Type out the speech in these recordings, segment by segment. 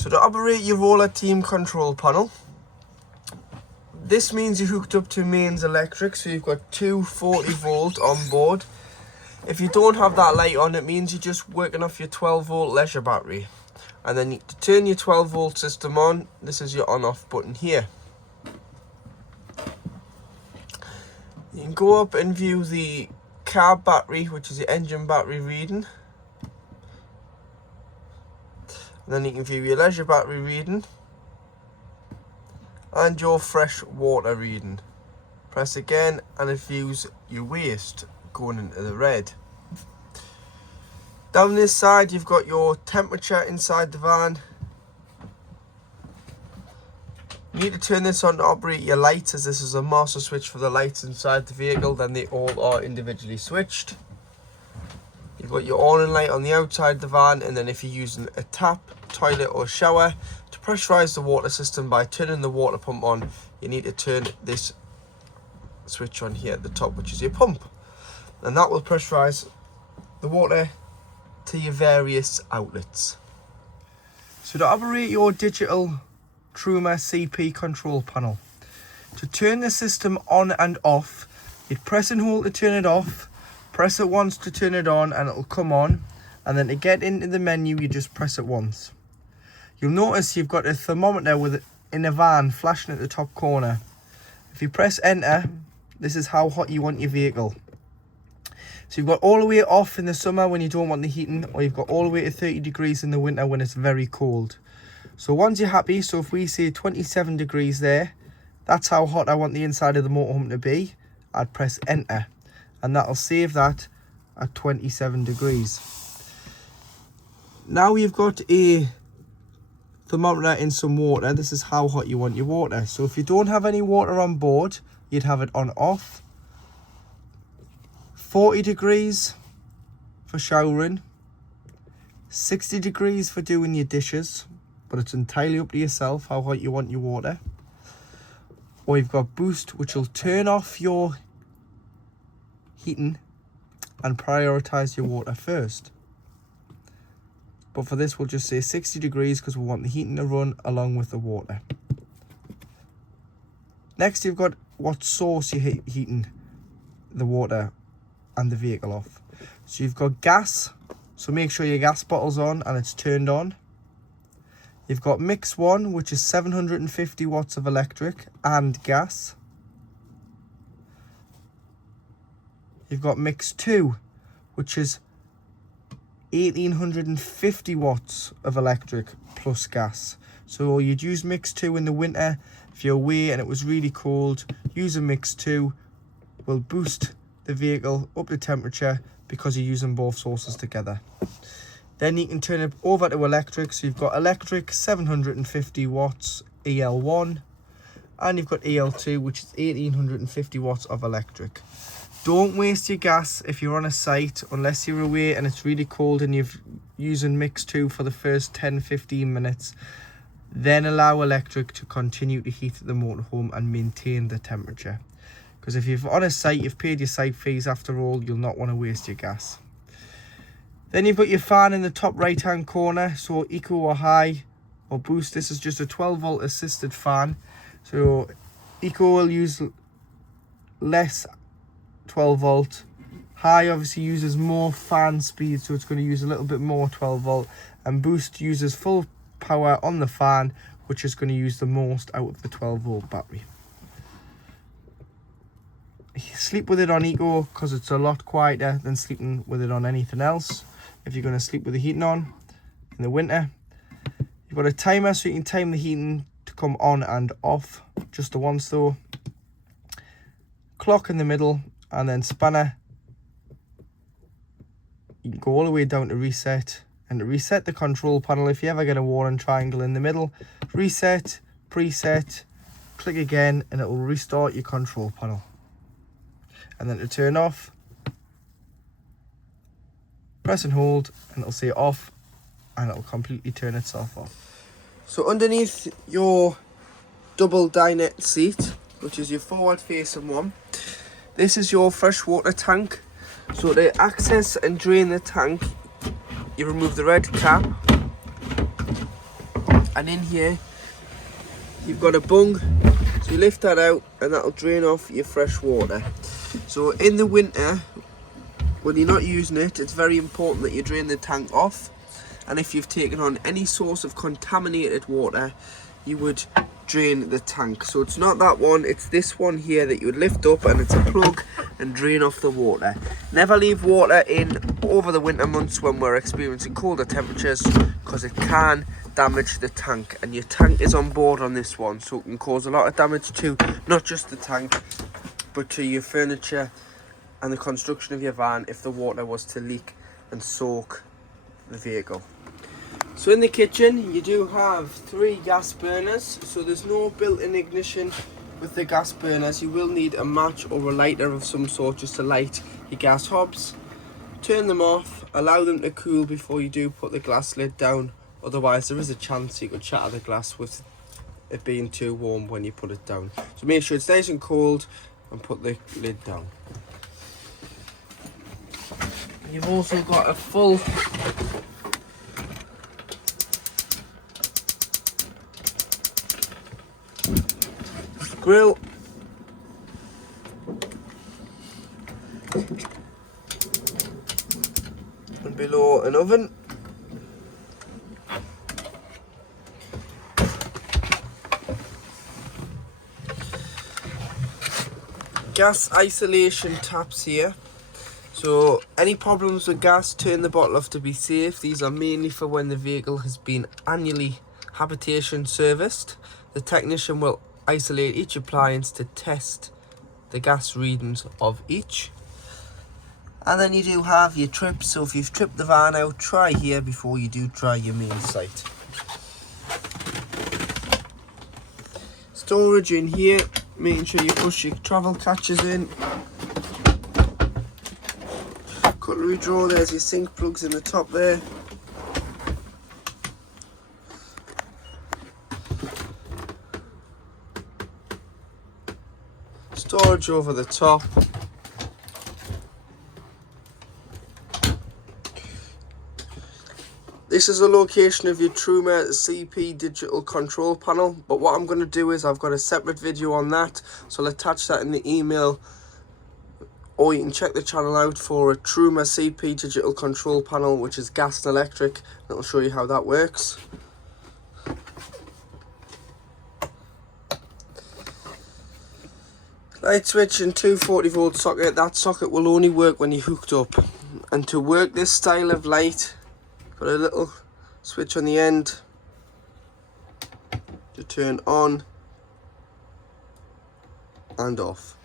So to operate your Rollerteam control panel, this means you're hooked up to mains electric, so you've got two 40 volt on board. If you don't have that light on, it means you're just working off your 12 volt leisure battery. And then to turn your 12 volt system on, this is your on off button here. You can go up and view the carb battery, which is your engine battery reading. And then you can view your leisure battery reading and your fresh water reading. Press again and it views your waste going into the red. Down this side you've got your temperature inside the van. You need to turn this on to operate your lights, as this is a master switch for the lights inside the vehicle, then they all are individually switched. You've got your awning light on the outside of the van, and then if you're using a tap, toilet or shower to pressurise the water system by turning the water pump on, you need to turn this switch on here at the top, which is your pump, and that will pressurise the water to your various outlets. So to operate your digital Truma CP control panel, to turn the system on and off, you'd press and hold to turn it off, press it once to turn it on and it'll come on, and then to get into the menu you just press it once. You'll notice you've got a thermometer in a van flashing at the top corner. If you press enter, this is how hot you want your vehicle. So you've got all the way off in the summer when you don't want the heating, or you've got all the way to 30 degrees in the winter when it's very cold. So once you're happy, so if we say 27 degrees there, that's how hot I want the inside of the motorhome to be, I'd press enter, and that'll save that at 27 degrees. Now you've got a thermometer in some water. This is how hot you want your water. So if you don't have any water on board, you'd have it on off. 40 degrees for showering, 60 degrees for doing your dishes, but it's entirely up to yourself how hot you want your water. Or you've got boost, which will turn off your heating and prioritize your water first. But for this we'll just say 60 degrees because we want the heating to run along with the water. Next you've got what source you're heating the water and the vehicle off. So you've got gas, so make sure your gas bottle's on and it's turned on. You've got mix 1, which is 750 watts of electric and gas. You've got mix 2, which is 1850 watts of electric plus gas. So you'd use mix 2 in the winter. If you're away and it was really cold, use a mix 2 will boost the vehicle up to temperature because you're using both sources together. Then you can turn it over to electric. So you've got electric 750 watts EL1, and you've got EL2, which is 1850 watts of electric. Don't waste your gas if you're on a site, unless you're away and it's really cold and you're using mix 2 for the first 10-15 minutes. Then allow electric to continue to heat the motorhome and maintain the temperature. Because if you're on a site, you've paid your site fees after all, you'll not want to waste your gas. Then you've got your fan in the top right hand corner, so eco or high or boost. This is just a 12 volt assisted fan. So eco will use less 12 volt. High obviously uses more fan speed, so it's going to use a little bit more 12 volt. And boost uses full power on the fan, which is going to use the most out of the 12 volt battery. Sleep with it on eco because it's a lot quieter than sleeping with it on anything else. If you're going to sleep with the heating on in the winter, you've got a timer so you can time the heating to come on and off, just the once though. Clock in the middle, and then spanner. You can go all the way down to reset, and to reset the control panel, if you ever get a warning triangle in the middle, reset, preset, click again and it will restart your control panel. And then to turn off, press and hold and it'll say off, and it'll completely turn itself off. So underneath your double dinette seat, which is your forward facing one, this is your freshwater tank. So to access and drain the tank, you remove the red cap And in here, you've got a bung. So you lift that out and that'll drain off your fresh water. So in the winter, when you're not using it, it's very important that you drain the tank off. And if you've taken on any source of contaminated water, you would drain the tank. So it's not that one, it's this one here that you would lift up, and it's a plug, and drain off the water. Never leave water in over the winter months when we're experiencing colder temperatures, because it can damage the tank, and your tank is on board on this one, so it can cause a lot of damage to not just the tank but to your furniture and the construction of your van if the water was to leak and soak the vehicle. So in the kitchen you do have 3 gas burners, so there's no built-in ignition with the gas burners. You will need a match or a lighter of some sort just to light your gas hobs. Turn them off, allow them to cool before you do put the glass lid down, otherwise there is a chance you could shatter the glass with it being too warm when you put it down. So make sure it's nice and cold and put the lid down. You've also got a full grill, and below an oven. Gas isolation taps here. So any problems with gas, turn the bottle off to be safe. These are mainly for when the vehicle has been annually habitation serviced. The technician will isolate each appliance to test the gas readings of each. And then you do have your trips, so if you've tripped the van out, try here before you do try your main site. Storage in here, making sure you push your travel catches in. Cutlery drawer, there's your sink plugs in the top there. Storage over the top. This is a location of your Truma CP digital control panel, but what I'm going to do is I've got a separate video on that, so I'll attach that in the email, or you can check the channel out for a Truma CP digital control panel, which is gas and electric, and it'll show you how that works. Light switch and 240 volt socket. That socket will only work when you're hooked up, and to work this style of light, got a little switch on the end to turn on and off.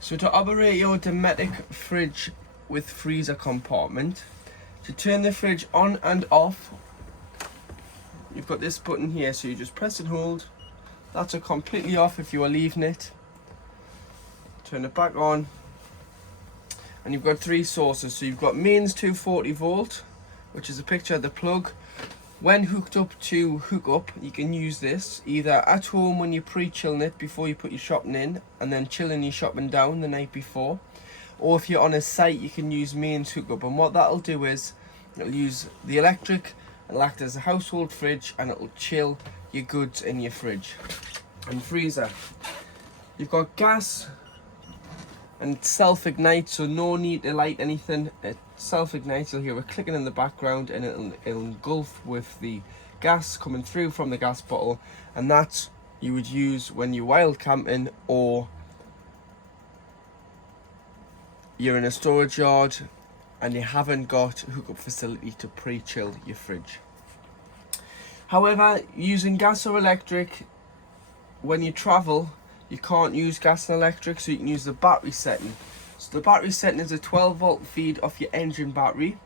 So to operate your Dometic fridge with freezer compartment, to turn the fridge on and off, you've got this button here, so you just press and hold. That's a completely off if you are leaving it. Turn it back on, and you've got 3 sources. So you've got mains 240 volt, which is a picture of the plug. When hooked up to hook up, you can use this either at home when you're pre-chilling it before you put your shopping in, and then chilling your shopping down the night before, or if you're on a site you can use mains hookup. And what that'll do is it'll use the electric, it'll act as a household fridge, and it'll chill your goods in your fridge and freezer. You've got gas and self-ignite, so no need to light anything. It self-ignites. You'll hear a clicking in the background, and it'll engulf with the gas coming through from the gas bottle, and that you would use when you're wild camping or you're in a storage yard and you haven't got a hookup facility to pre-chill your fridge. However, using gas or electric, when you travel, you can't use gas and electric, so you can use the battery setting. So the battery setting is a 12 volt feed off your engine battery,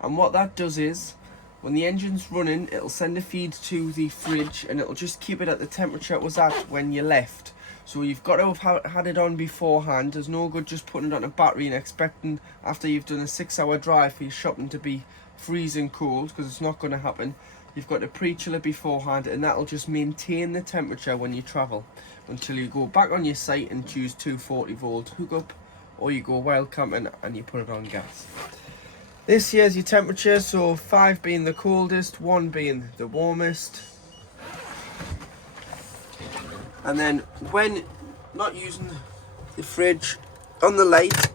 and what that does is when the engine's running, it'll send a feed to the fridge, and it'll just keep it at the temperature it was at when you left. So you've got to have had it on beforehand. There's no good just putting it on a battery and expecting after you've done a 6-hour drive for your shopping to be freezing cold, because it's not going to happen. You've got to pre-chill it beforehand, and that'll just maintain the temperature when you travel until you go back on your site and choose 240 volt hookup, or you go wild camping and you put it on gas. This here is your temperature, so 5 being the coldest, 1 being the warmest. And then when not using the fridge, on the light,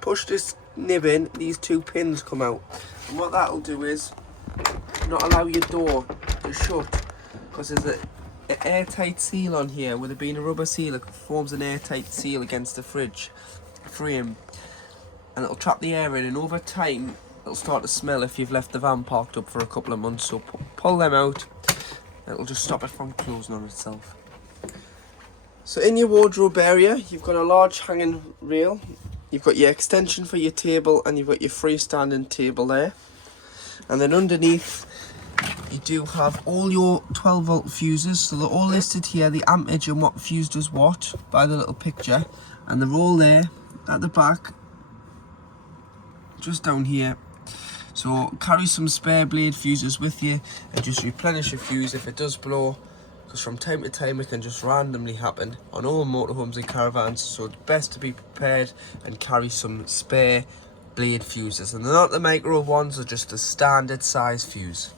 push this nib in, these two pins come out. And what that'll do is not allow your door to shut, because there's an airtight seal on here. With it being a rubber seal, it forms an airtight seal against the fridge frame, and it'll trap the air in, and over time it'll start to smell if you've left the van parked up for a couple of months. So pull them out, it'll just stop it from closing on itself. So in your wardrobe area, you've got a large hanging rail, you've got your extension for your table, and you've got your freestanding table there. And then underneath you do have all your 12 volt fuses, so they're all listed here, the ampage and what fuse does what by the little picture, and they're all there at the back, just down here. So carry some spare blade fuses with you and just replenish your fuse if it does blow, because from time to time it can just randomly happen on all motorhomes and caravans. So it's best to be prepared and carry some spare blade fuses, and they're not the micro ones, they're just a standard size fuse.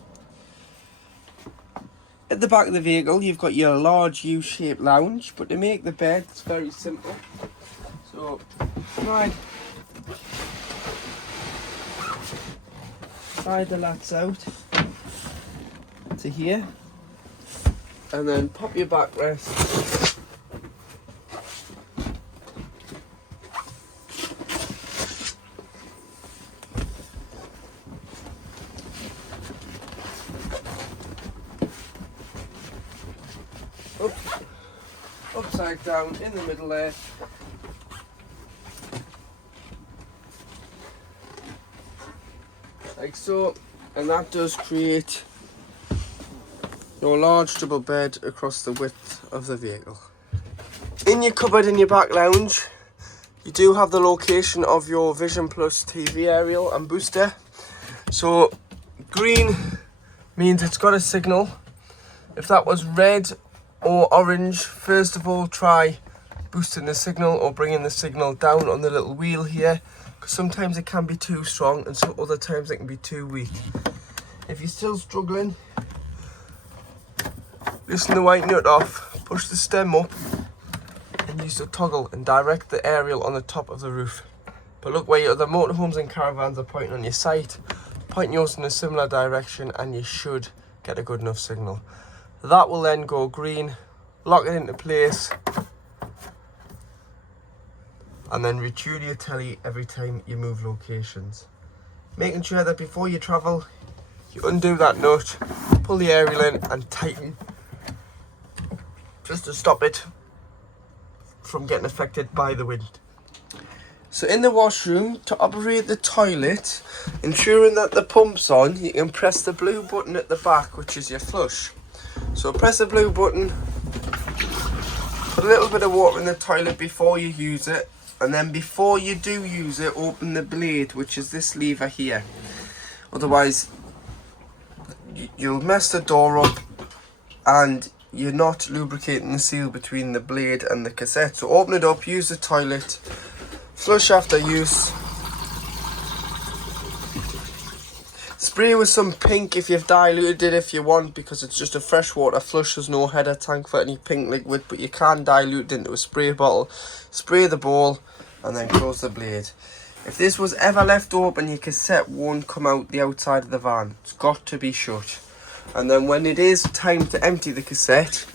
At the back of the vehicle you've got your large U-shaped lounge, but to make the bed it's very simple. So slide the lats out to here, and then pop your backrest upside down in the middle there. Like so, and that does create your large double bed across the width of the vehicle. In your cupboard in your back lounge, you do have the location of your Vision Plus TV aerial and booster. So green means it's got a signal. If that was red or orange, first of all try boosting the signal or bringing the signal down on the little wheel here, because sometimes it can be too strong and so other times it can be too weak. If you're still struggling, loosen the white nut off, push the stem up and use the toggle and direct the aerial on the top of the roof. But look where your other motorhomes and caravans are pointing on your site, point yours in a similar direction and you should get a good enough signal. That will then go green, lock it into place, and then retune your telly every time you move locations. Making sure that before you travel, you undo that nut, pull the aerial in and tighten, just to stop it from getting affected by the wind. So in the washroom, to operate the toilet, ensuring that the pump's on, you can press the blue button at the back, which is your flush. So press the blue button, put a little bit of water in the toilet before you use it, and then before you do use it, open the blade, which is this lever here. Otherwise you'll mess the door up and you're not lubricating the seal between the blade and the cassette. So open it up, use the toilet, flush after use. Spray with some pink if you've diluted it if you want, because it's just a freshwater flush. There's no header tank for any pink liquid, but you can dilute it into a spray bottle. Spray the bowl and then close the blade. If this was ever left open, your cassette won't come out the outside of the van. It's got to be shut. And then when it is time to empty the cassette,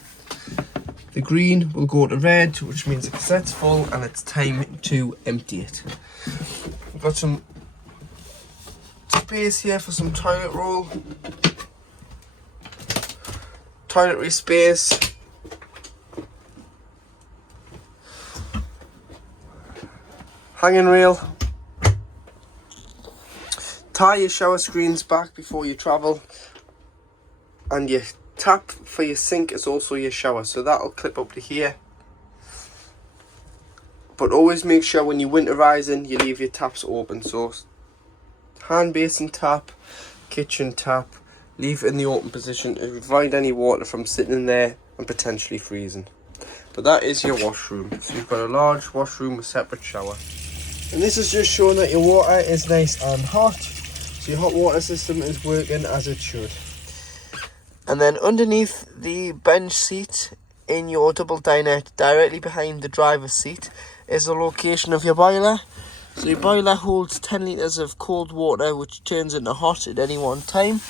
the green will go to red, which means the cassette's full and it's time to empty it. We've got some space here for some toilet roll, toiletry space, hanging rail. Tie your shower screens back before you travel, and your tap for your sink is also your shower, so that'll clip up to here. But always make sure when you're winterizing you leave your taps open. So hand basin tap, kitchen tap, leave it in the open position to avoid any water from sitting in there and potentially freezing. But that is your washroom. So you've got a large washroom with separate shower. And this is just showing that your water is nice and hot. So your hot water system is working as it should. And then underneath the bench seat in your double dinette, directly behind the driver's seat, is the location of your boiler. So your boiler holds 10 litres of cold water, which turns into hot at any one time.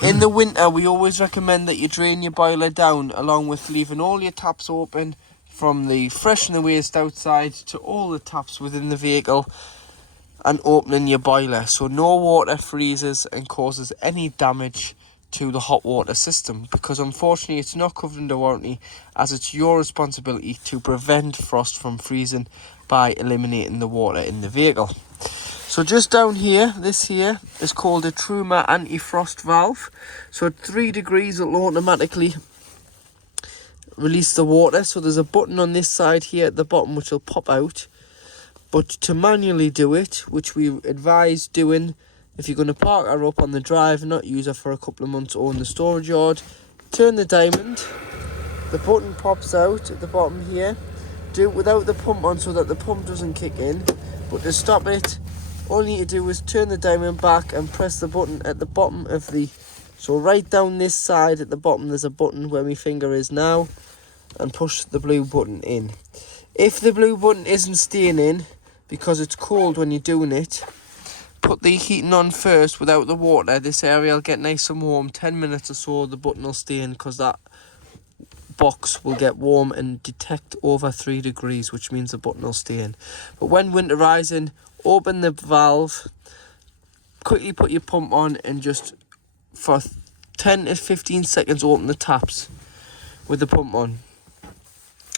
In the winter, we always recommend that you drain your boiler down, along with leaving all your taps open, from the fresh and the waste outside to all the taps within the vehicle, and opening your boiler so no water freezes and causes any damage to the hot water system, because unfortunately it's not covered under warranty, as it's your responsibility to prevent frost from freezing by eliminating the water in the vehicle. So just down here, this here is called a Truma anti-frost valve. So at 3 degrees it'll automatically release the water. So there's a button on this side here at the bottom which will pop out. But to manually do it, which we advise doing if you're going to park her up on the drive and not use her for a couple of months or in the storage yard, turn the diamond, the button pops out at the bottom here. Do it without the pump on so that the pump doesn't kick in. But to stop it, all you need to do is turn the diamond back and press the button at the bottom of the... So right down this side at the bottom there's a button where my finger is now, and push the blue button in. If the blue button isn't staying in because it's cold when you're doing it, put the heating on first without the water. This area will get nice and warm. 10 minutes or so the button will stay in, because that box will get warm and detect over 3 degrees, which means the button will stay in. But when winterizing, open the valve, quickly put your pump on, and just for 10 to 15 seconds open the taps with the pump on.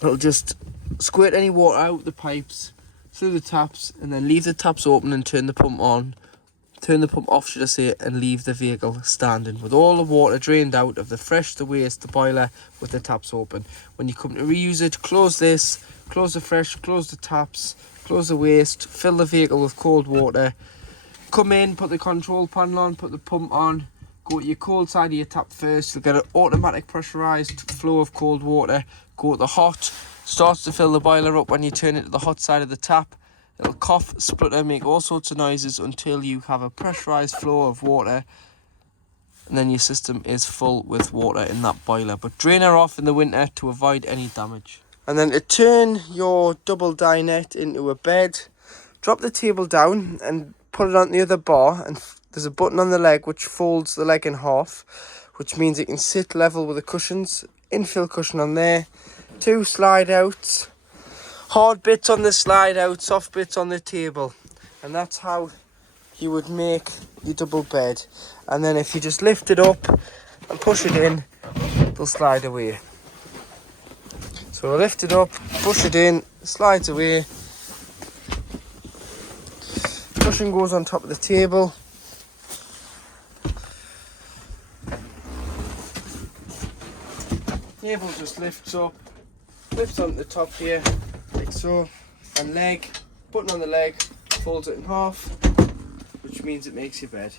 It'll just squirt any water out the pipes through the taps, and then leave the taps open and turn the pump on. Turn the pump off, should I say, and leave the vehicle standing with all the water drained out of the fresh, the waste, the boiler, with the taps open. When you come to reuse it, close this, close the fresh, close the taps, close the waste, fill the vehicle with cold water. Come in, put the control panel on, put the pump on, go to your cold side of your tap first. You'll get an automatic pressurised flow of cold water. Go to the hot, starts to fill the boiler up. When you turn it to the hot side of the tap, it'll cough, splutter, make all sorts of noises until you have a pressurised flow of water, and then your system is full with water in that boiler. But drain her off in the winter to avoid any damage. And then to turn your double dinette into a bed, drop the table down and put it on the other bar, and there's a button on the leg which folds the leg in half, which means it can sit level with the cushions. Infill cushion on there, 2 slide outs, hard bits on the slide out, soft bits on the table, and that's how you would make your double bed. And then if you just lift it up and push it in, they'll slide away. So lift it up, push it in, slides away, cushion goes on top of the table. Table just lifts up, lifts onto the top here, like so, and leg, button on the leg, folds it in half, which means it makes your bed.